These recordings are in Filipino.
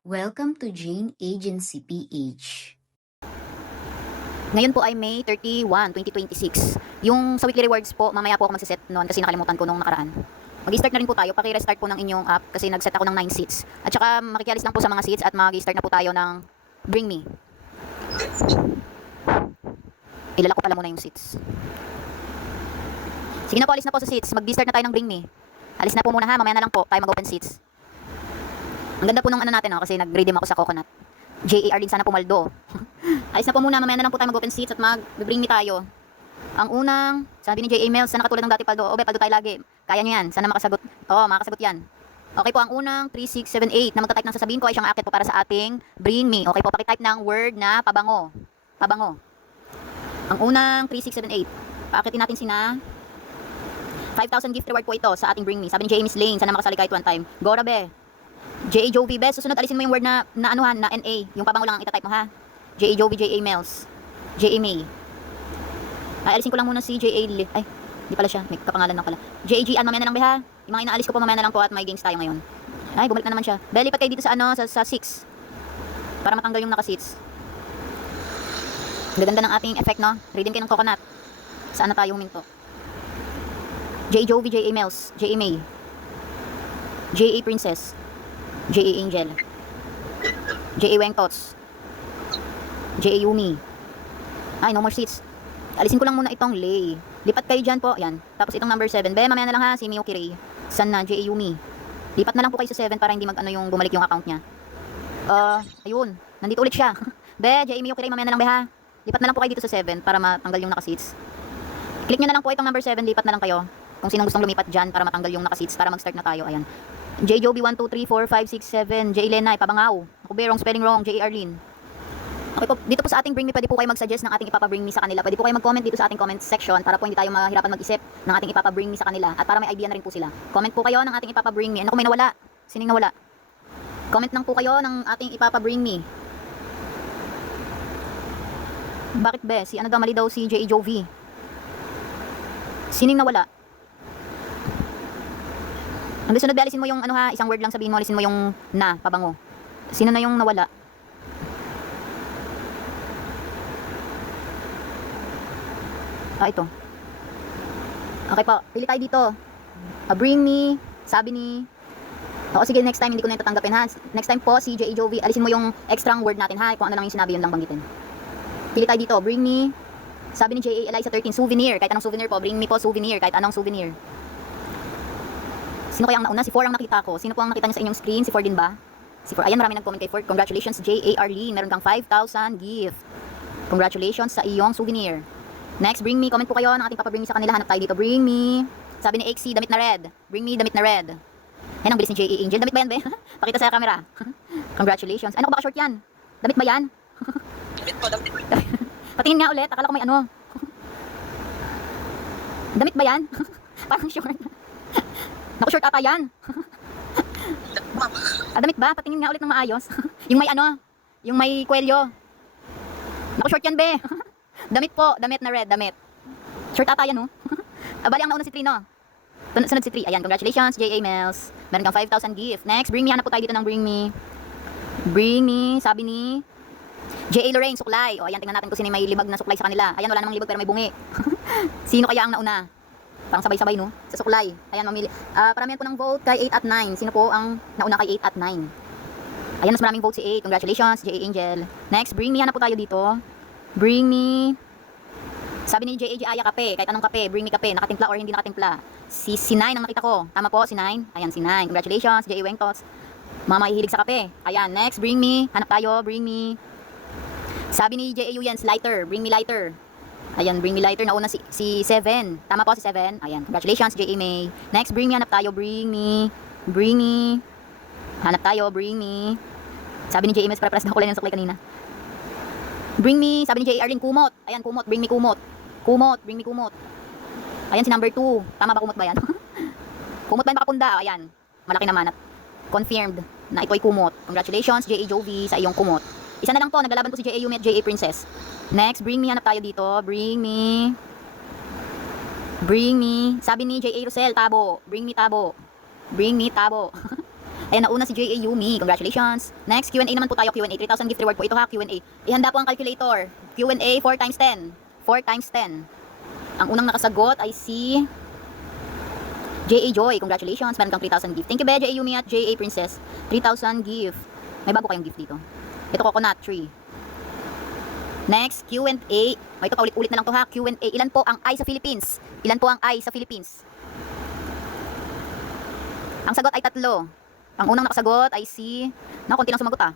Welcome to Jane Agency PH. Ngayon po ay May 31, 2026. Yung sa weekly rewards po, mamaya po ako magsiset noon kasi nakalimutan ko nung nakaraan. Mag-start na rin po tayo, paki-restart po ng inyong app kasi nag-set ako ng 9 seats. At saka makikialis lang po sa mga seats at mag-start na po tayo ng Bring Me. Ilala ko pala muna yung seats. Sige na po, alis na po sa seats. Mag-start na tayo ng Bring Me. Alis na po muna ha, mamaya na lang po tayo mag-open seats. Ang ganda po nung ano natin kasi nag-redeem ako sa Coconut. J.A.R. din sana pumaldo. Alis na po muna, mamaya na lang po tayo mag-open seats at mag-bring me tayo. Ang unang, sabi ni J.A. Mails, sana katulad ng dati paldo. Paldo tayo lagi. Kaya nyo yan, sana makasagot. Oo, makakasagot yan. Okay po, ang unang 3678 na magta-type ng sasabihin ko ay siyang akit po para sa ating bring me. Okay po, pakitype ng word na pabango. Pabango. Ang unang 3678. Paakitin natin sina 5,000 gift reward po ito sa ating bring me. Sabi ni J.A. Miss Lane, sana makasali kahit one time. Go Rabe. J.A. Jovi Best, susunod alisin mo yung word na anuhan, na NA. Yung pabango lang ang itatype mo ha. J.A. Jovi, J.A. Mails, J.A. May. Ay, alisin ko lang muna si J.A. Ay, di pala siya, may kapangalan lang pala. J.A. Gian, mamaya na lang ha. Yung mga inaalis ko po mamaya na lang po at may games tayo ngayon. Ay, bumalik na naman siya. Beli, lipat kayo dito sa ano, sa 6. Para matanggal yung naka-seats. Gaganda ng ating effect, no? Reading kayo ng Coconut. Saan na tayo huminto? J.A. Jovi, J.A. Mails, J.A. May. J.A. Princess. J.A. Angel, J.A. Wengtots, J.A. Yumi. Ay, no more seats. Alisin ko lang muna itong Lay. Lipat kayo dyan po. Ayan. Tapos itong number 7. Be, mamaya na lang ha. Si Miyuki Ray. San na? J.A. Yumi. Lipat na lang po kayo sa 7 para hindi mag-ano yung bumalik yung account niya. Ayun. Nandito ulit siya. Be, J.A. Miyuki Ray. Mamaya na lang be ha. Lipat na lang po kayo dito sa 7 para matanggal yung naka-seats. Click nyo na lang po itong number 7. Lipat na lang kayo. Kung sinong gustong lumipat dyan para matanggal yung naka-seats. Para mag-start na tayo. Ayan. J. Joby 1, 2, 3, 4, 5, 6, 7. J. Lenay, Pabangaw. Ako be, wrong spelling wrong. J. Arlene. Okay po, dito po sa ating bring me, pwede po kayo mag-suggest ng ating ipapabring me sa kanila. Pwede po kayo mag-comment dito sa ating comment section para po hindi tayo mahirapan mag-isip ng ating ipapabring me sa kanila. At para may idea na rin po sila. Comment po kayo ng ating ipapabring me. Ano kung may nawala? Sining nawala? Comment lang po kayo ng ating ipapabring me. Bakit be? Si ano daw, mali daw si J. Jovi. Sining nawala? Ang sunod, alisin mo yung ano ha, isang word lang sabihin mo, alisin mo yung na, pabango. Sino na yung nawala? Ito. Okay po, pili tayo dito. Bring me, sabi ni... Oo, sige, next time hindi ko na yung tatanggapin ha. Next time po, si J.A. Jovi, alisin mo yung extra word natin ha. Kung ano lang yung sinabi, yun lang banggitin. Pili tayo dito, bring me, sabi ni J.A. Eliza 13, souvenir. Kahit anong souvenir po, bring me po souvenir, kahit anong souvenir. Sino kaya ang nauna? Si 4 ang nakita ko. Sino po ang nakita niya sa inyong screen? Si 4 din ba? Si 4. Ayan, marami nag-comment kay 4. Congratulations, J.A. Arlene. Meron kang 5,000 gift. Congratulations sa iyong souvenir. Next, bring me. Comment po kayo ng ating papabring me sa kanila. Hanap tayo dito. Bring me. Sabi ni XC, damit na red. Bring me, damit na red. Ayan, ang bilis ni J.A. Angel. Damit ba yan, be? Pakita sa camera. Congratulations. Ano ko baka short yan? Damit ba yan? Damit po, damit. Patingin nga ulit. Akala ko may ano. Damit ba yan? Parang short. Naku, short ata yan. Damit ba? Patingin nga ulit ng maayos. Yung may ano, yung may kwelyo. Naku, short yan be. Damit po, damit na red, damit. Short ata yan, no? Bali, ang nauna si Tri, no? Sunod si Tri. Ayan, congratulations, J.A. Mails. Meron kang 5,000 gift. Next, bring me. Hanap po tayo dito ng bring me. Bring me, sabi ni J.A. Lorraine, suklay. O, ayan, tingnan natin kung sino may libag na suklay sa kanila. Ayan, wala namang libag pero may bungi. Sino kaya ang nauna? Parang sabay-sabay, no? Sa suklay. Ayan, mamili. Paramihan po ng vote kay 8 at 9. Sino po ang nauna kay 8 at 9? Ayan, mas maraming vote si 8. Congratulations, J.A. Angel. Next, bring me. Hanap po tayo dito. Bring me. Sabi ni J.A. Aya kape. Kahit anong kape. Bring me kape. Nakatimpla or hindi nakatimpla. Si 9 ang nakita ko. Tama po, si 9. Ayan, si 9. Congratulations, J.A. Wengtots. Mama hihilig sa kape. Ayan, next, bring me. Hanap tayo, bring me. Sabi ni J.A. Yuyens, lighter. Bring me lighter. Ayan, bring me lighter. Nauna si 7. Tama po si 7. Ayan, congratulations, J.A. May. Next, bring me. Hanap tayo, bring me. Bring me. Hanap tayo, bring me. Sabi ni J.A. Mas para-paras na kulay ng suklay kanina. Bring me. Sabi ni J.A. Arlene, kumot. Ayan, kumot. Bring me kumot. Kumot. Bring me kumot. Ayan, si number 2. Tama ba kumot ba yan? Kumot ba yung makapunda? Ayan, malaki naman at confirmed na ito ay kumot. Congratulations, J.A. Jovi, sa iyong kumot. Isa na lang po, naglalaban po si J.A. Yumi at J.A. Princess. Next, bring me. Hanap tayo dito. Bring me. Bring me. Sabi ni J.A. Rosel, tabo. Bring me tabo. Bring me tabo. Ayan, nauna si J.A. Yumi. Congratulations. Next, Q&A naman po tayo. Q&A. 3,000 gift reward po. Ito ha, Q&A. Ihanda po ang calculator. Q&A 4 times 10. 4 times 10. Ang unang nakasagot ay si J.A. Joy. Congratulations. Meron kang 3,000 gift. Thank you, J.A. Yumi at J.A. Princess. 3,000 gift. May bago kayong gift dito. Ito, coconut tree. Next, Q&A. Ito, paulit-ulit na lang to ha. Q&A. Ilan po ang I sa Philippines? Ilan po ang I sa Philippines? Ang sagot ay 3. Ang unang nakasagot ay si... Konti lang sumagot ah.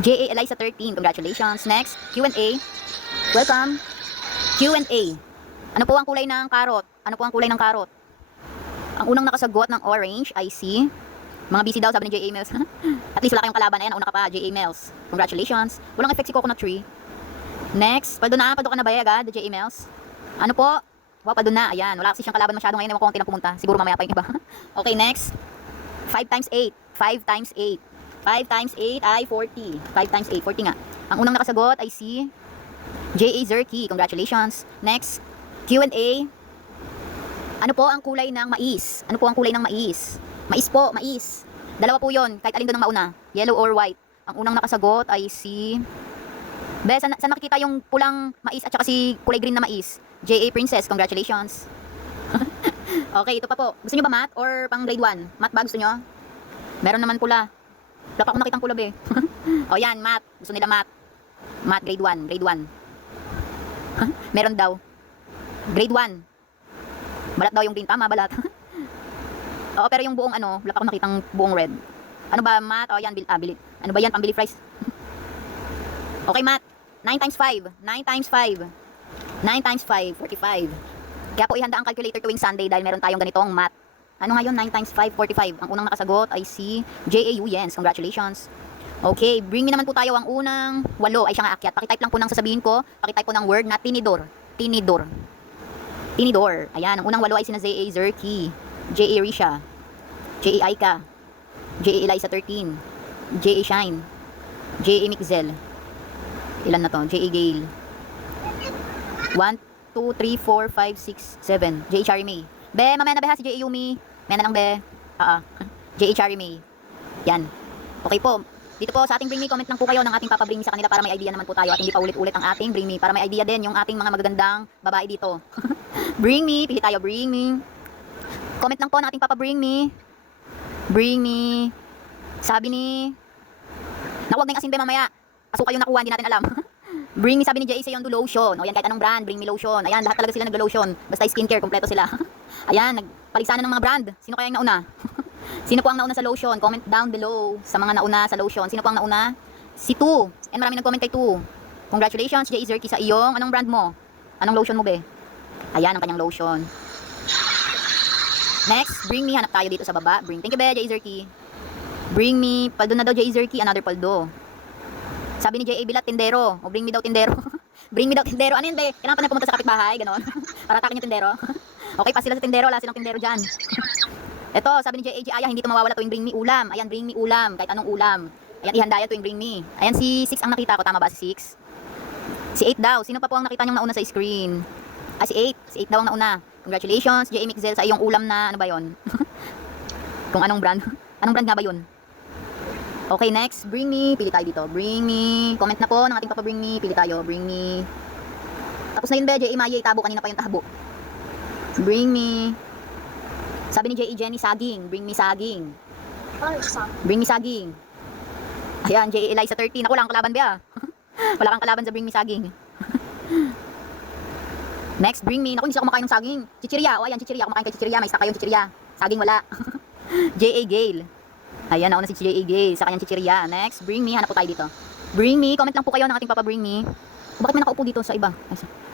J.A. Eliza 13. Congratulations. Next, Q&A. Welcome. Q&A. Ano po ang kulay ng carrot? Ano po ang kulay ng carrot? Ang unang nakasagot ng orange ay si... Mga busy daw, sabi ni J.A. Mills. At least wala kayong kalaban. Ayan, nauna ka pa, J.A. Mills. Congratulations. Walang effect si coconut tree. Next, paldo ka na ba agad, J.A. Mills? Ano po? Wow, paldo na. Ayan, wala kasi siyang kalaban masyado ngayon. Ewan ko konti lang pumunta. Siguro mamaya pa yung iba. Okay, next. 5 times 8. 5 times 8. 5 times 8 ay 40. 5 times 8, 40 nga. Ang unang nakasagot ay si J.A. Zerky. Congratulations. Next, Q&A. Ano po ang kulay ng mais? Ano po ang kulay ng mais? Mais po, mais. Dalawa po yon, kahit alin doon ang mauna. Yellow or white. Ang unang nakasagot ay si... saan makikita yung pulang mais at saka si kulay green na mais? J.A. Princess, congratulations. Okay, ito pa po. Gusto nyo ba math or pang grade 1? Math ba gusto nyo? Meron naman pula. Wala pa akong nakitang pula be. O yan, math. Gusto nila math. Math grade 1, grade 1. Meron daw. Grade 1. Balat daw yung green. Tama, balat. Oo, pero yung buong ano, wala pa akong nakitang buong red. Ano ba, math? O yan, bilit. Ano ba yan, pambili fries? Okay, math. 9 times 5. 9 times 5. 9 times 5, 45. Kaya po ihanda ang calculator tuwing Sunday dahil meron tayong ganitong math. Ano nga yun? 9 times 5, 45. Ang unang nakasagot ay si J.A. Yuyens. Congratulations. Okay, bring me naman po tayo ang unang 8. Ay siya nga akyat. Pakitype lang po ng sasabihin ko. Pakitype po ng word na tinidor. Tinidor. Tinidor. Ayan, ang unang 8 ay sina J.A. Zerky, J.A. Risha, J.A. Aika, J.A. Eliza 13, J.A. Shine, J.A. Mixel. Ilan na to? J.A. Gale. 1, 2, 3, 4, 5, 6, 7. J.A. Chari May. Be, mamaya na be ha si J.A. Yumi. Mamaya na lang be. J.A. Chari May. Yan. Okay po. Dito po sa ating Bring Me, comment lang po kayo ng ating Papa Bring Me sa kanila para may idea naman po tayo at hindi pa ulit-ulit ang ating Bring Me para may idea din yung ating mga magagandang babae dito. Bring Me, pili tayo, Bring Me. Comment lang po ng ating Papa Bring Me. Bring Me. Sabi ni... Nakuwag na yung asin be mamaya. Asukal yung nakuha, hindi natin alam. Bring Me, sabi ni J.A. Seyondo lotion. O yan, kahit anong brand, Bring Me lotion. Ayan, lahat talaga sila naglo-lotion. Basta skincare, kompleto sila. Ayan, nagpaligsanan ng mga brand. Sino kaya yung nauna? Sino po ang nauna sa lotion? Comment down below sa mga nauna sa lotion. Sino po ang nauna? Si 2. And maraming nag-comment kay 2. Congratulations, J.A. Zerky, sa iyong... Anong brand mo? Anong lotion mo, be? Ayan, ang kanyang lotion. Next, Bring Me. Hanap tayo dito sa baba. Thank you, be, J.A. Zerky. Bring Me. Paldo na daw, J.A. Zerky. Another paldo. Sabi ni J.A. Bilat, tindero. O, bring me daw, tindero. Bring me daw, tindero. Ano yun, be? Kailangan pa na pumunta sa kapitbahay, ganon. Para atakin yung tindero. Okay, pa sila sa tindero. Wala silang tindero dyan. Ito, sabi ni J.A. Aya, hindi ito mawawala tuwing Bring Me ulam. Ayan, Bring Me ulam. Kahit anong ulam. Ayan, ihanda yan tuwing Bring Me. Ayan, si 6 ang nakita ko. Tama ba si 6? Si 8 daw. Sino pa po ang nakita niyong nauna sa screen? Si 8. Si 8 daw ang nauna. Congratulations, J.A. Mixel, sa iyong ulam na, ano ba yon? Kung anong brand. Anong brand nga ba yun? Okay, next. Bring Me. Pili tayo dito. Bring Me. Comment na po ng ating Papa Bring Me. Pili tayo. Bring Me. Tapos na yun, be. J.A. Maya, tabo. Kanina pa yung tabo. Bring Me. Sabi ni J.A. Jenny, saging. Bring Me saging. Bring Me saging. Ayan, J.A. Eliza 13. Ako lang kalaban, be, ah. Wala kang kalaban sa Bring Me saging. Next, Bring Me. Naku, hindi siya kumakain ng saging. Chichirya. O, ayan, chichirya. Kumakain kay chichirya. May isa kayong chichirya. Saging wala. J.A. Gale. Ayan, nauna si J.A. Gale sa kanyang chichirya. Next, Bring Me. Hanap po tayo dito. Bring Me. Comment lang po kayo ng ating Papa Bring Me. O, bakit may nakaupo dito sa iba?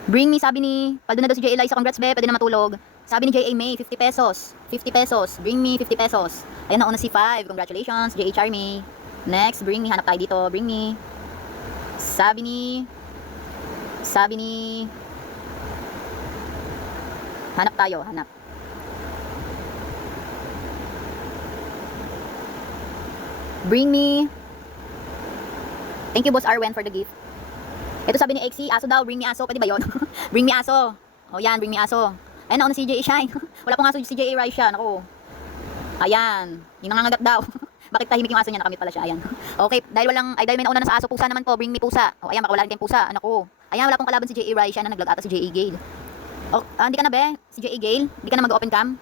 Bring Me, sabi ni... Paldo na daw si J.A. Eliza. Congrats, be. Pwede na matulog. Sabi ni J.A. May, 50 pesos. 50 pesos. Bring Me, 50 pesos. Ayan, nauna si 5. Congratulations, J.A. Charmy. Next, Bring Me. Hanap tayo dito. Bring Me. Sabi ni... Hanap tayo, hanap. Bring Me. Thank you, Boss Arwen, for the gift. Ito sabi ni Exy, aso daw, Bring Me aso. Pwede ba yun? Bring Me aso. O yan, Bring Me aso. Ayun, nauna si J.A. Shine. Wala pa nga si J.A. Raisha. Naku. Ayan, yung nangangagat daw. Bakit tahimik yung aso niya? Nakamit pala siya. Ayan. Okay, dahil dahil may nauna na sa aso, pusa naman po. Bring me pusa. O ayan, baka wala rin kayong pusa. Anak ko. Ayan, wala pong kalaban si J.A. Raisha na naglag ata si J.A. Gale. Hindi ka na be? Si J.A. Gale? Hindi ka na mag-open cam?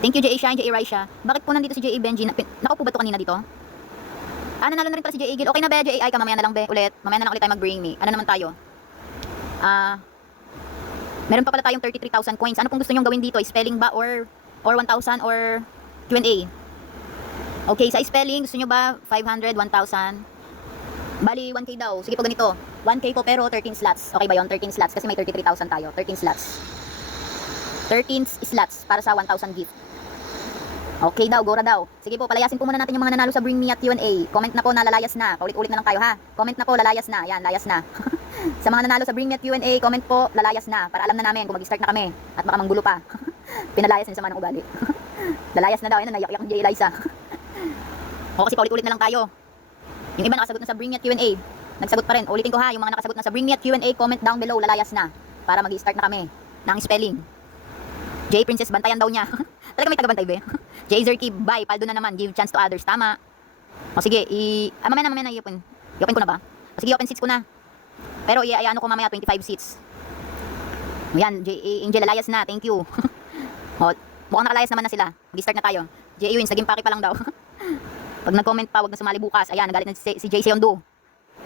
Thank you J.A. Shine, J.A. Raisha. Bakit po nandito si J.A. Benji? Nakaupo ba ito kanina dito? Nanalo na rin pala si J.A. Gale. Okay na be, J.A. ka, mamaya na lang be. Ulit. Mamaya na lang ulit tayo mag-bring me. Ano naman tayo? Meron pa pala tayong 33,000 coins. Ano pong gusto nyong gawin dito? Spelling ba or 1,000 or Q&A? Okay, sa spelling, gusto nyo ba 500, 1,000? Bali, 1K daw. Sige po ganito. 1K po pero 13 slots. Okay ba yon? 13 slots kasi may 33,000 tayo. 13 slots. 13 slots para sa 1,000 gift. Okay daw, gora daw. Sige po, palayasin po muna natin yung mga nanalo sa Bring Me at Q&A. Comment na po na lalayas na. Paulit-ulit na lang tayo ha. Comment na po, lalayas na. Yan, layas na. Sa mga nanalo sa Bring Me at Q&A, comment po, lalayas na. Para alam na namin kung mag-start na kami. At baka manggulo pa. Pinalayas din sa manang ugali. Lalayas na daw. Ayun, naiyak-iyak ng J. Eliza. O kasi paulit-ulit na lang tayo. Yung iba nakasagot na sa Bring Me at Q&A. Nagsagot pa rin. Ulitin ko ha, yung mga nakasagot na sa Bring Me at Q&A, comment down below, lalayas na. Para mag-start na kami ng spelling. J. Princess, bantayan daw niya. Talaga may tagabantay ba? J. Zerky, bye. Paldo na naman. Give chance to others. Tama. O sige, mamaya na i-open. I-open ko na ba? O sige, open seats ko na. Pero i-ano ko mamaya 25 seats. Yan, Angel Alayas na. Thank you. O, mukhang nakalayas naman na sila. Mag-start na tayo. J. Wins, naging paki pa lang daw. Pag nag-comment pa, wag na sumali bukas. Ayan, nagalit na si J. Seondo.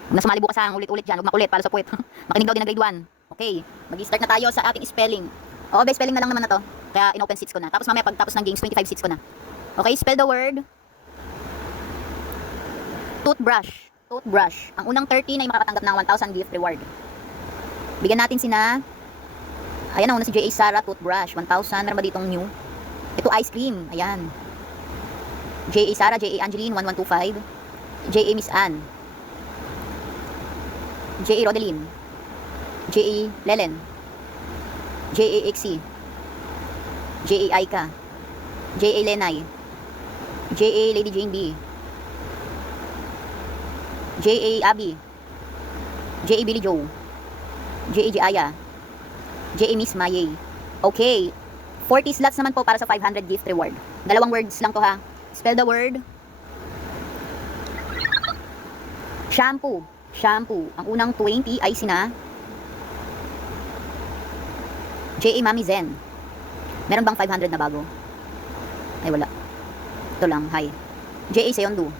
Huwag na sumali bukas ha. Ulit-ulit dyan. Huwag makulit. Para sa puwet. Makinig daw din na grade 1. Okay. Mag-start na tayo sa ating spelling. Oo, best spelling na lang naman na to. Kaya in-open seats ko na. Tapos mamaya pagtapos ng games, 25 seats ko na. Okay, spell the word. Toothbrush. Toothbrush. Ang unang 30 ay makakatanggap ng 1,000 gift reward. Bigyan natin sina. Ayan, una si J.A. Sara, toothbrush. 1,000. Meron ba ditong new? Ito, ice cream. Ayan. J.A. Sara, J.A. Angeline, 1125. J.A. Miss Ann. J.A. Rodeline. J.A. Lelen. J.A. Ixie. J.A. Aika. J.A. Lenay. J.A. Lady Jane B. J.A. Abby. J.A. Billy Joe. J.A. Jaya. J.A. Miss Maye. Okay. 40 slots naman po para sa 500 gift reward. Dalawang words lang to ha. Spell the word. Shampoo. Shampoo. Ang unang 20 ay sina J.A. Mami Zen. Meron bang 500 na bago? Ay wala. Ito lang. Hi. J.A. Seondu.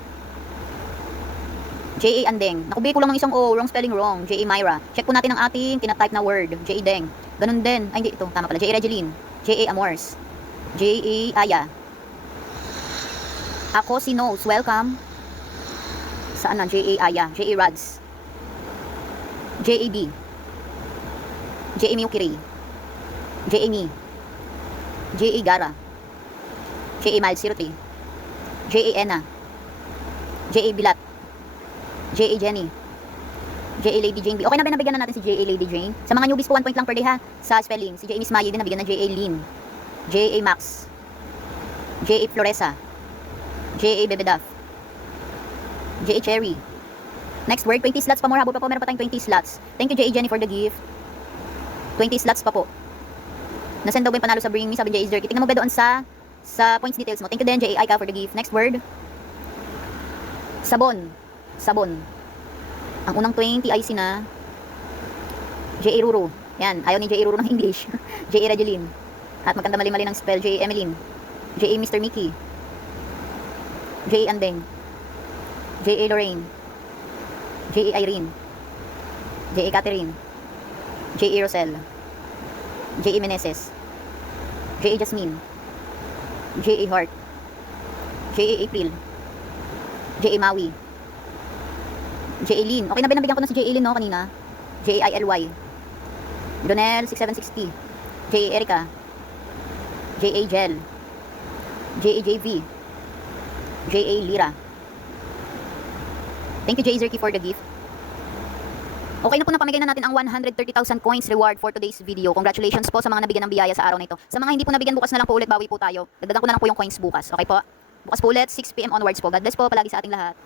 J.A. Andeng. Nakubi ko lang ng isang O. Wrong spelling wrong. J.A. Myra. Check po natin ang ating tinatype na word. J.A. Deng. Ganun din. Ay hindi. Ito. Tama pala. J.A. Regeline. J.A. Amors. J.A. Aya. Ako si Knows. Welcome. Saan na? J.A. Aya. J.A. Rads. J.A. B. J.A. Miyukiri. J.A. Mi. J.A. Gara. J.A. Miles 03. J.A. Ena. J.A. Bilat. J.A. Jenny. J.A. Lady Jane B. Okay na ba nabigyan na natin si J.A. Lady Jane? Sa mga newbies po 1 point lang per day ha. Sa spelling. Si J.A. Miss Maye din nabigyan na J.A. Lin. J.A. Max. J.A. Floresa. J.A. Bebedaf. J.A. Cherry. Next word, 20 slots pa more. Habol pa po, meron pa tayong 20 slots. Thank you J.A. Jenny for the gift. 20 slots pa po. Nasend daw ba yung panalo sa Bring Me? Sabi J.A. Zerky. Tingnan mo ba doon sa points details mo. Thank you din J.A. Aika for the gift. Next word. Sabon. Sabon. Ang unang 20 ay sina J.A. Ruru. Yan, ayaw ni J.A. Ruru ng English. J.A. Regeline. At maganda mali-mali ng spell. J.A. Emeline. J.A. Mr. Mickey. J.A. Andeng. J.A. Lorraine. J.A. Irene. J.A. Catherine. J.A. Rosel. J.A. Meneses. J.A. Jasmine. J.A. Hart. J.A. April. J.A. Maui. J.A. Lin. Okay na binabigyan ko na si J.A. Lin no kanina. J.A. ILY. Donel 6760. J.A. Erica. J.A. Jel. J.A. JV. J.A. Lira. Thank you J.A. Zerky for the gift. Okay na po, napamigay na natin ang 130,000 coins reward for today's video. Congratulations po sa mga nabigyan ng biyaya sa araw na ito. Sa mga hindi po nabigyan, bukas na lang po ulit, bawi po tayo. Dagdagan ko na lang po yung coins bukas. Okay po? Bukas po ulit, 6 PM onwards po. God bless po palagi sa ating lahat.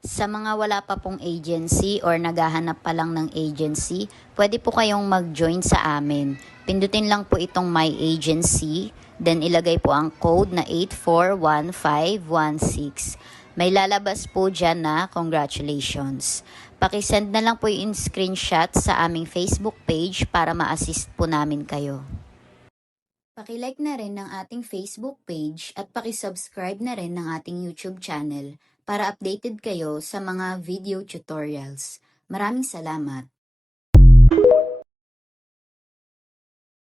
Sa mga wala pa pong agency or naghahanap pa lang ng agency, pwede po kayong mag-join sa amin. Pindutin lang po itong My Agency. Then ilagay po ang code na 841516. May lalabas po dyan na congratulations. Pakisend na lang po yung screenshot sa aming Facebook page para ma-assist po namin kayo. Pakilike na rin ng ating Facebook page at pakisubscribe na rin ng ating YouTube channel para updated kayo sa mga video tutorials. Maraming salamat!